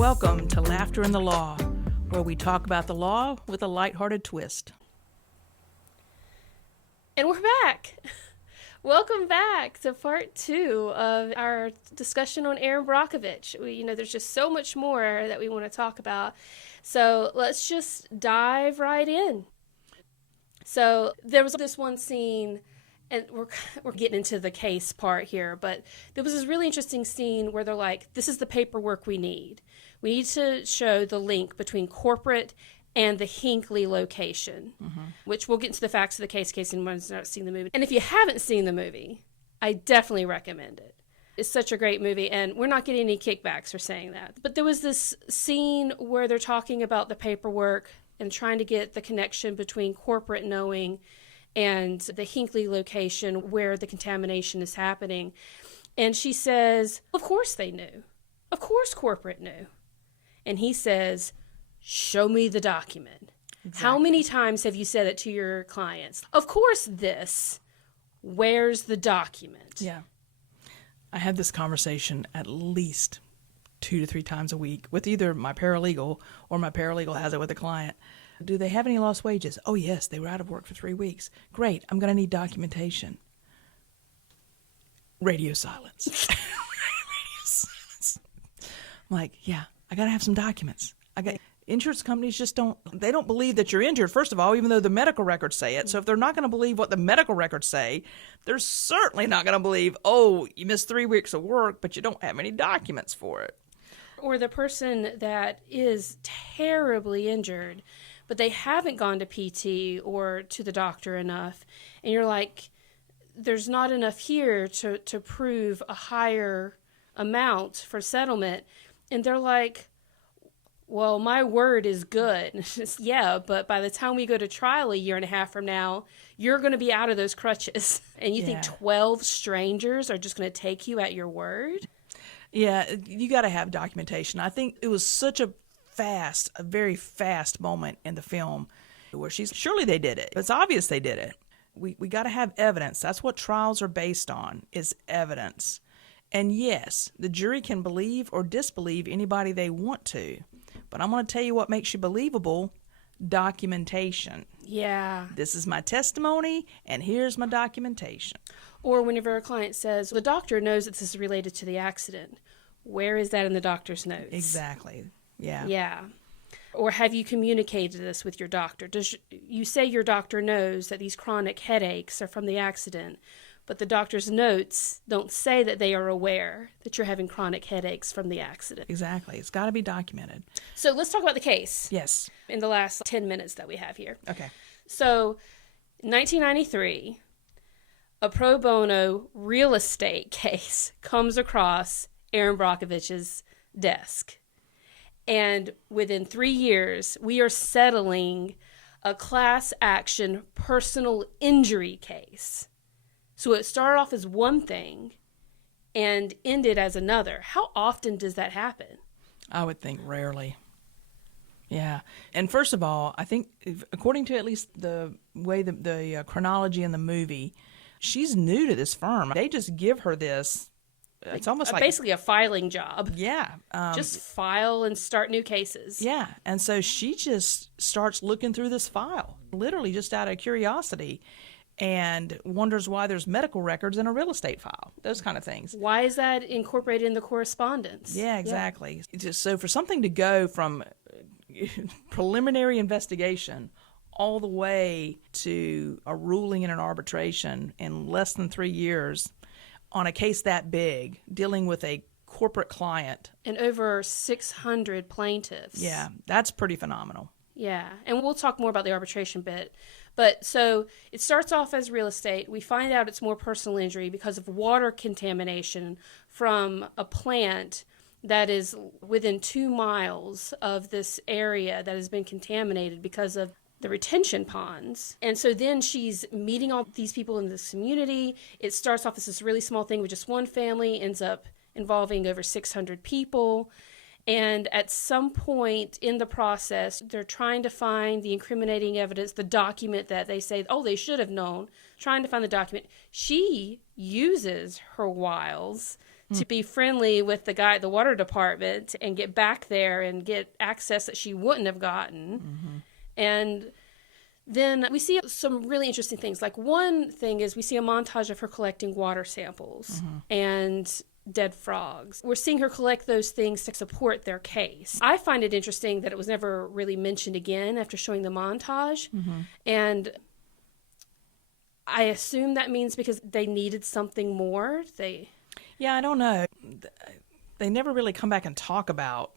Welcome to Laughter in the Law, where we talk about the law with a lighthearted twist. And we're back. Welcome back to part 2 of our discussion on Erin Brockovich. There's just so much more that we want to talk about. So let's just dive right in. So there was this one scene, and we're getting into the case part here, but there was this really interesting scene where they're like, this is the paperwork we need. We need to show the link between corporate and the Hinckley location, which we'll get into the facts of the case in one's not seen the movie. And if you haven't seen the movie, I definitely recommend it. It's such a great movie, and we're not getting any kickbacks for saying that. But there was this scene where they're talking about the paperwork and trying to get the connection between corporate knowing and the Hinckley location where the contamination is happening. And she says, of course they knew. Of course corporate knew. And he says, show me the document. Exactly. How many times have you said it to your clients? Of course this. Where's the document? Yeah. I had this conversation at least 2 to 3 times a week with either my paralegal or my paralegal has it with a client. Do they have any lost wages? Oh, yes, they were out of work for 3 weeks. Great, I'm going to need documentation. Radio silence. Radio silence. I'm like, yeah, I got to have some documents. Insurance companies just don't believe that you're injured, first of all, even though the medical records say it. So if they're not going to believe what the medical records say, they're certainly not going to believe, oh, you missed 3 weeks of work, but you don't have any documents for it. Or the person that is terribly injured, but they haven't gone to PT or to the doctor enough. And you're like, there's not enough here to prove a higher amount for settlement. And they're like, well, my word is good. Yeah, but by the time we go to trial a year and a half from now, you're going to be out of those crutches. And you think 12 strangers are just going to take you at your word? Yeah, you got to have documentation. I think it was such a very fast moment in the film where surely they did it. It's obvious they did it. We got to have evidence. That's what trials are based on, is evidence. And yes, the jury can believe or disbelieve anybody they want to. But I'm going to tell you what makes you believable: documentation. Yeah. This is my testimony, and here's my documentation. Or whenever a client says, the doctor knows that this is related to the accident, where is that in the doctor's notes? Exactly. Yeah. Yeah. Or have you communicated this with your doctor? You say your doctor knows that these chronic headaches are from the accident, but the doctor's notes don't say that they are aware that you're having chronic headaches from the accident. Exactly. It's got to be documented. So let's talk about the case. Yes. In the last 10 minutes that we have here. Okay. So, 1993, a pro bono real estate case comes across Erin Brockovich's desk. And within 3 years, we are settling a class action personal injury case. So it started off as one thing and ended as another. How often does that happen? I would think rarely. Yeah. And first of all, I think according to at least the way the chronology in the movie, she's new to this firm. They just give her this. It's almost like basically a filing job. Yeah. Just file and start new cases. Yeah. And so she just starts looking through this file, literally just out of curiosity, and wonders why there's medical records in a real estate file, those kind of things. Why is that incorporated in the correspondence? Yeah, exactly. Yeah. So for something to go from preliminary investigation all the way to a ruling in an arbitration in less than 3 years on a case that big, dealing with a corporate client. And over 600 plaintiffs. Yeah, that's pretty phenomenal. Yeah, and we'll talk more about the arbitration bit. But so it starts off as real estate. We find out it's more personal injury because of water contamination from a plant that is within 2 miles of this area that has been contaminated because of the retention ponds. And so then she's meeting all these people in this community. It starts off as this really small thing with just one family, ends up involving over 600 people. And at some point in the process, they're trying to find the incriminating evidence, the document that they say, oh, they should have known, trying to find the document. She uses her wiles to be friendly with the guy at the water department and get back there and get access that she wouldn't have gotten. And then we see some really interesting things. Like, one thing is we see a montage of her collecting water samples and dead frogs. We're seeing her collect those things to support their case. I find it interesting that it was never really mentioned again after showing the montage. And I assume that means because they needed something more. Yeah, I don't know. They never really come back and talk about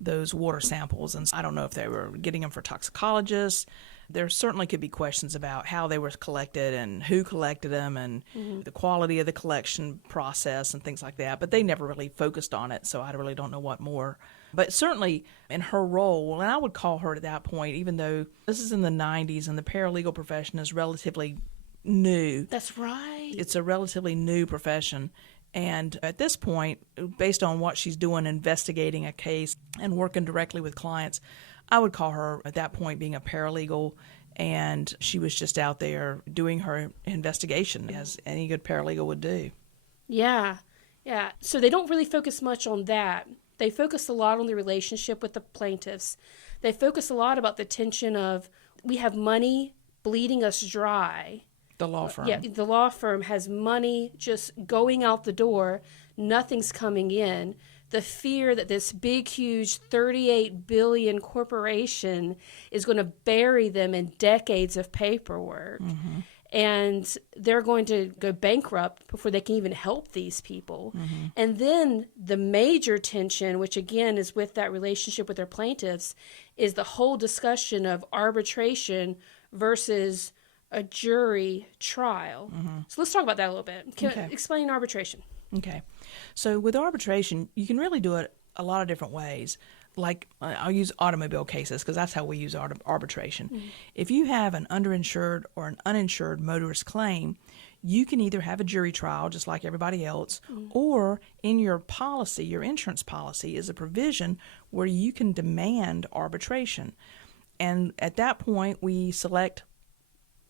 those water samples, and I don't know if they were getting them for toxicologists. There certainly could be questions about how they were collected and who collected them and the quality of the collection process and things like that, but they never really focused on it, so I really don't know what more. But certainly in her role, and I would call her at that point, even though this is in the 90s and the paralegal profession is relatively new. That's right. It's a relatively new profession. And at this point, based on what she's doing, investigating a case and working directly with clients, I would call her at that point being a paralegal, and she was just out there doing her investigation as any good paralegal would do. Yeah. So they don't really focus much on that. They focus a lot on the relationship with the plaintiffs. They focus a lot about the tension of, we have money bleeding us dry. The law firm. Yeah, the law firm has money just going out the door. Nothing's coming in. The fear that this big, huge 38 billion corporation is going to bury them in decades of paperwork. And they're going to go bankrupt before they can even help these people. And then the major tension, which again is with that relationship with their plaintiffs, is the whole discussion of arbitration versus a jury trial. So let's talk about that a little bit. Explain arbitration. Okay. So with arbitration, you can really do it a lot of different ways. Like, I'll use automobile cases because that's how we use arbitration. If you have an underinsured or an uninsured motorist claim, you can either have a jury trial just like everybody else, or in your policy, your insurance policy is a provision where you can demand arbitration. And at that point, we select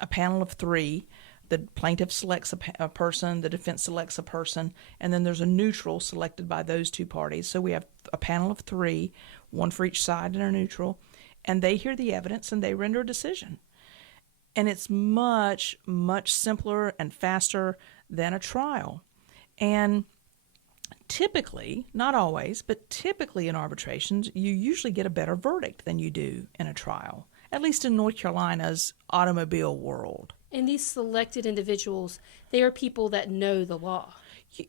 a panel of 3. The plaintiff selects a person, the defense selects a person, and then there's a neutral selected by those 2 parties. So we have a panel of 3, one for each side and a neutral, and they hear the evidence and they render a decision. And it's much, much simpler and faster than a trial. And typically, not always, but typically in arbitrations, you usually get a better verdict than you do in a trial, at least in North Carolina's automobile world. And these selected individuals, they are people that know the law.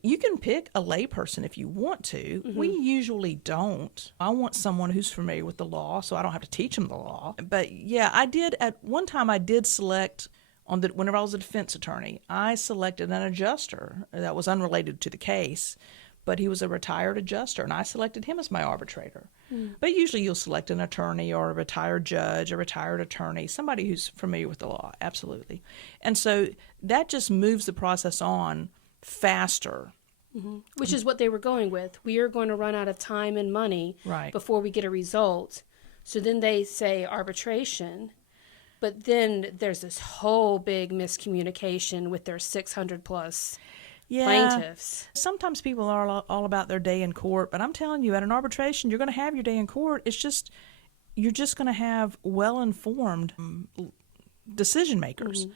You can pick a layperson if you want to. We usually don't. I want someone who's familiar with the law so I don't have to teach them the law. But yeah, at one time I did select, whenever I was a defense attorney, I selected an adjuster that was unrelated to the case, but he was a retired adjuster, and I selected him as my arbitrator. But usually you'll select an attorney or a retired judge, a retired attorney, somebody who's familiar with the law, absolutely. And so that just moves the process on faster. Which is what they were going with. We are going to run out of time and money before we get a result. So then they say arbitration, but then there's this whole big miscommunication with their 600 plus plaintiffs. Sometimes people are all about their day in court, but I'm telling you, at an arbitration, you're going to have your day in court. You're just going to have well-informed decision makers.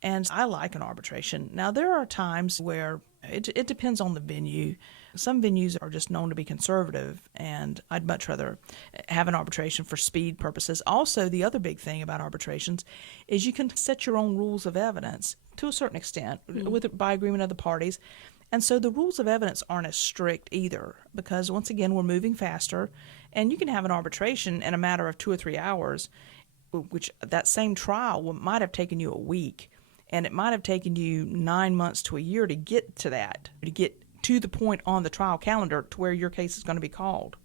And I like an arbitration. Now, there are times where it depends on the venue. Some venues are just known to be conservative, and I'd much rather have an arbitration for speed purposes. Also, the other big thing about arbitrations is you can set your own rules of evidence to a certain extent by agreement of the parties. And so the rules of evidence aren't as strict either, because once again, we're moving faster, and you can have an arbitration in a matter of 2 or 3 hours, which that same trial might have taken you a week, and it might have taken you 9 months to a year to get to that, to get to the point on the trial calendar to where your case is going to be called.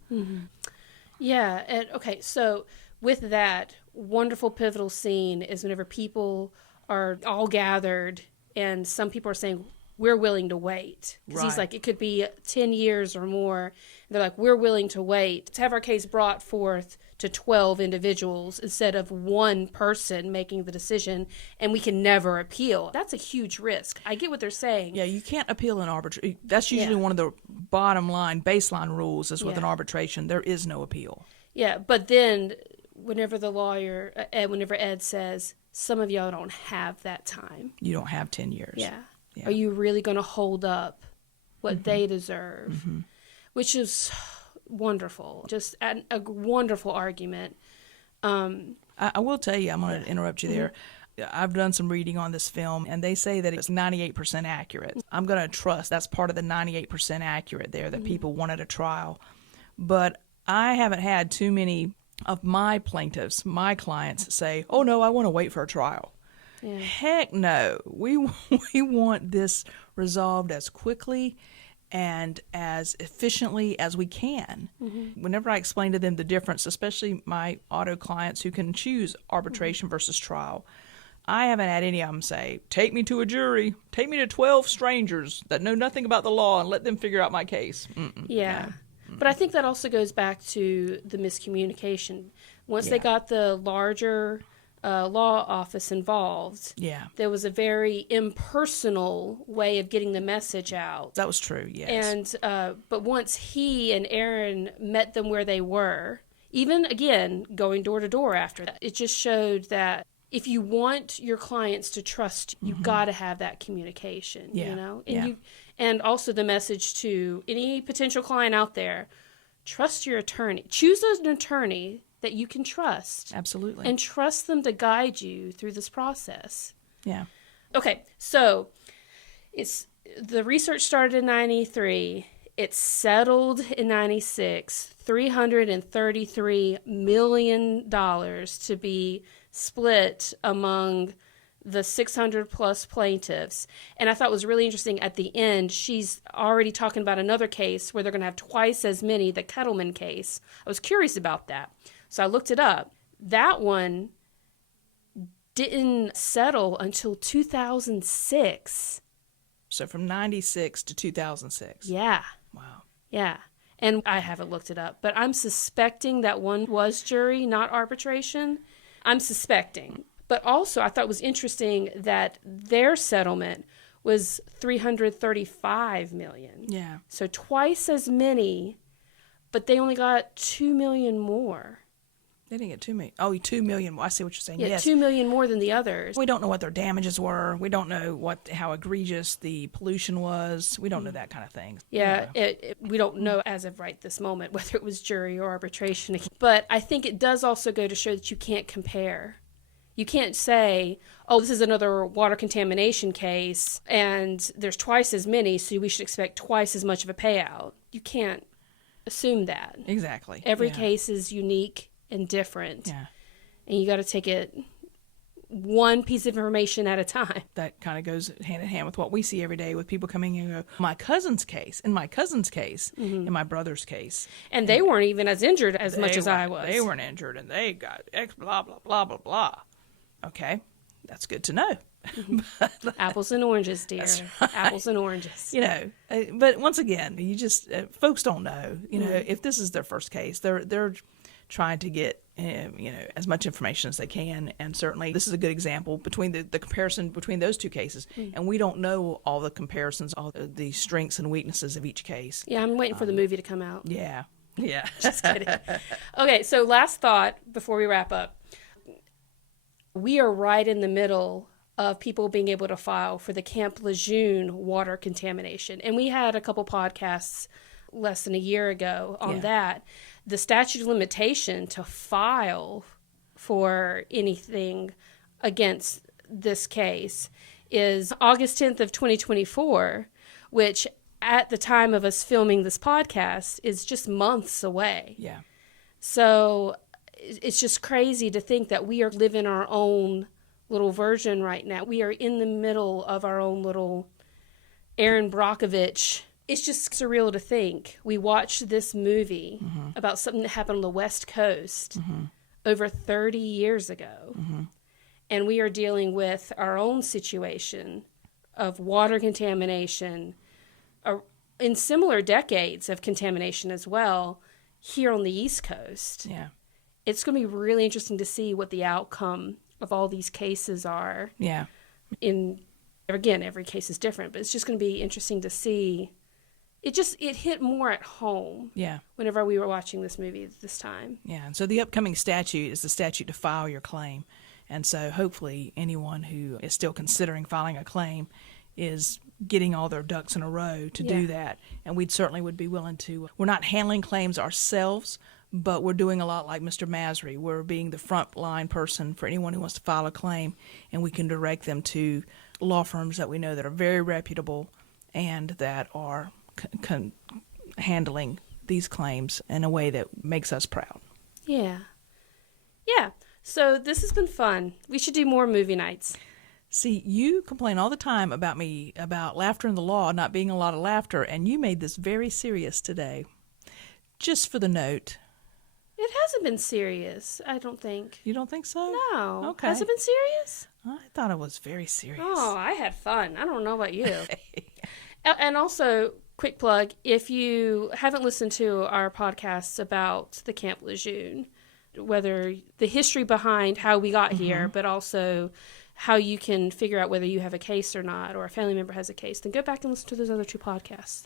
Yeah, and okay, so with that, wonderful pivotal scene is whenever people are all gathered and some people are saying, we're willing to wait. Because he's Right. like, it could be 10 years or more. And they're like, we're willing to wait to have our case brought forth to 12 individuals instead of one person making the decision, and we can never appeal. That's a huge risk. I get what they're saying. Yeah, you can't appeal an arbitration. That's usually Yeah. one of the bottom line, baseline rules is with Yeah. an arbitration, there is no appeal. Yeah, but then whenever whenever Ed says, some of y'all don't have that time. You don't have 10 years. Yeah. Yeah. Are you really going to hold up what they deserve? Which is wonderful. Just a wonderful argument. I will tell you, I'm going to interrupt you there. I've done some reading on this film, and they say that it's 98% accurate. I'm going to trust that's part of the 98% accurate there that people wanted a trial. But I haven't had too many of my plaintiffs, my clients, say, oh, no, I want to wait for a trial. Yeah. Heck no. We want this resolved as quickly and as efficiently as we can. Whenever I explain to them the difference, especially my auto clients who can choose arbitration versus trial, I haven't had any of them say, take me to a jury, take me to 12 strangers that know nothing about the law and let them figure out my case. Yeah. But I think that also goes back to the miscommunication. Once they Yeah. got the larger law office involved, Yeah, there was a very impersonal way of getting the message out. that was true, yes. And but once he and Erin met them where they were, even again going door to door after that, it just showed that if you want your clients to trust you, got to have that communication. Yeah. You know, Yeah. and also the message to any potential client out there: trust your attorney. Choose an attorney that you can trust. Absolutely. And trust them to guide you through this process. Yeah. Okay, so the research started in 93. It settled in 96. $333 million to be split among the 600 plus plaintiffs. And I thought it was really interesting at the end, she's already talking about another case where they're going to have twice as many, the Kettleman case. I was curious about that. So I looked it up. That one didn't settle until 2006. So from 96 to 2006. Yeah. Wow. Yeah. And I haven't looked it up, but I'm suspecting that one was jury, not arbitration. I'm suspecting. But also, I thought it was interesting that their settlement was $335 million. Yeah. So twice as many, but they only got $2 million more. They didn't get 2 million. Oh, 2 million. I see what you're saying. Yeah, Yes. $2 million more than the others. We don't know what their damages were. We don't know how egregious the pollution was. We don't know that kind of thing. Yeah, we don't know as of right this moment whether it was jury or arbitration. But I think it does also go to show that you can't compare. You can't say, oh, this is another water contamination case, and there's twice as many, so we should expect twice as much of a payout. You can't assume that. Exactly. Every Yeah. case is unique and different, Yeah. and you got to take it one piece of information at a time. That kind of goes hand in hand with what we see every day with people coming in and go, in my cousin's case, in my brother's case. And they weren't even as injured as much as I was. They weren't injured and they got X blah, blah, blah, blah, blah. Okay. That's good to know. Apples and oranges, dear. Apples and oranges. You know, but once again, you just folks don't know. You know, if this is their first case, they're trying to get as much information as they can, and certainly this is a good example between the comparison between those two cases. And we don't know all the comparisons, all the strengths and weaknesses of each case. Yeah, I'm waiting for the movie to come out. Yeah, Just kidding. Okay, so last thought before we wrap up. We are right in the middle of people being able to file for the Camp Lejeune water contamination. And we had a couple podcasts less than a year ago on that. The statute of limitation to file for anything against this case is August 10th of 2024, which at the time of us filming this podcast is just months away. yeah, So it's just crazy to think that we are living our own little version right now. We are in the middle of our own little Erin Brockovich. It's just surreal to think. We watched this movie about something that happened on the West Coast over 30 years ago. And we are dealing with our own situation of water contamination in similar decades of contamination as well here on the East Coast. Yeah. It's going to be really interesting to see what the outcome of all these cases are. Yeah. Again, every case is different, but it's just going to be interesting to see. It hit more at home. Yeah. Whenever we were watching this movie this time. Yeah. And so the upcoming statute is the statute to file your claim. And so hopefully anyone who is still considering filing a claim is getting all their ducks in a row to do that. And we certainly would be willing to. We're not handling claims ourselves, but we're doing a lot like Mr. Masry. We're being the front line person for anyone who wants to file a claim, and we can direct them to law firms that we know that are very reputable and that are handling these claims in a way that makes us proud. Yeah. Yeah. So this has been fun. We should do more movie nights. See, you complain all the time about me, about laughter in the law, not being a lot of laughter, and you made this very serious today. Just for the note. It hasn't been serious, I don't think. You don't think so? No. Okay. Has it been serious? I thought it was very serious. Oh, I had fun. I don't know about you. And also, quick plug, if you haven't listened to our podcasts about the Camp Lejeune, whether the history behind how we got here, but also how you can figure out whether you have a case or not, or a family member has a case, then go back and listen to those other two podcasts.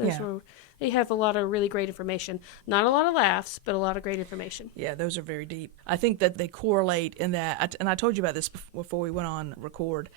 They have a lot of really great information. Not a lot of laughs, but a lot of great information. Yeah, those are very deep. I think that they correlate in that, and I told you about this before we went on record,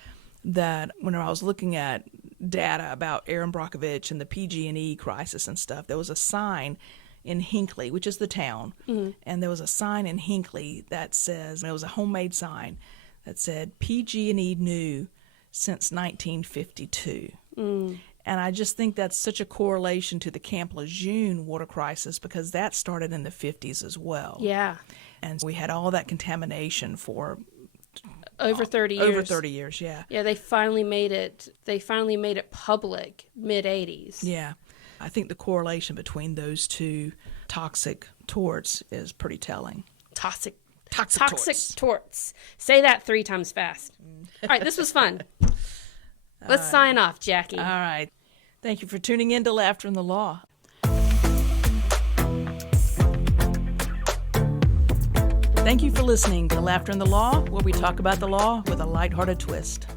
that when I was looking at data about Erin Brockovich and the PG&E crisis and stuff, there was a sign in Hinckley, which is the town, and there was a sign in Hinckley that says, and it was a homemade sign, that said PG&E new since 1952. And I just think that's such a correlation to the Camp Lejeune water crisis because that started in the 50s as well. Yeah. And we had all that contamination for over 30 years. Over 30 years, yeah. Yeah, they finally made it public mid-80s. Yeah. I think the correlation between those two toxic torts is pretty telling. Toxic torts. torts. Say that 3 times fast. All right, this was fun. Let's sign off, Jackie. All right. Thank you for tuning in to Laughter in the Law. Thank you for listening to Laughter in the Law, where we talk about the law with a lighthearted twist.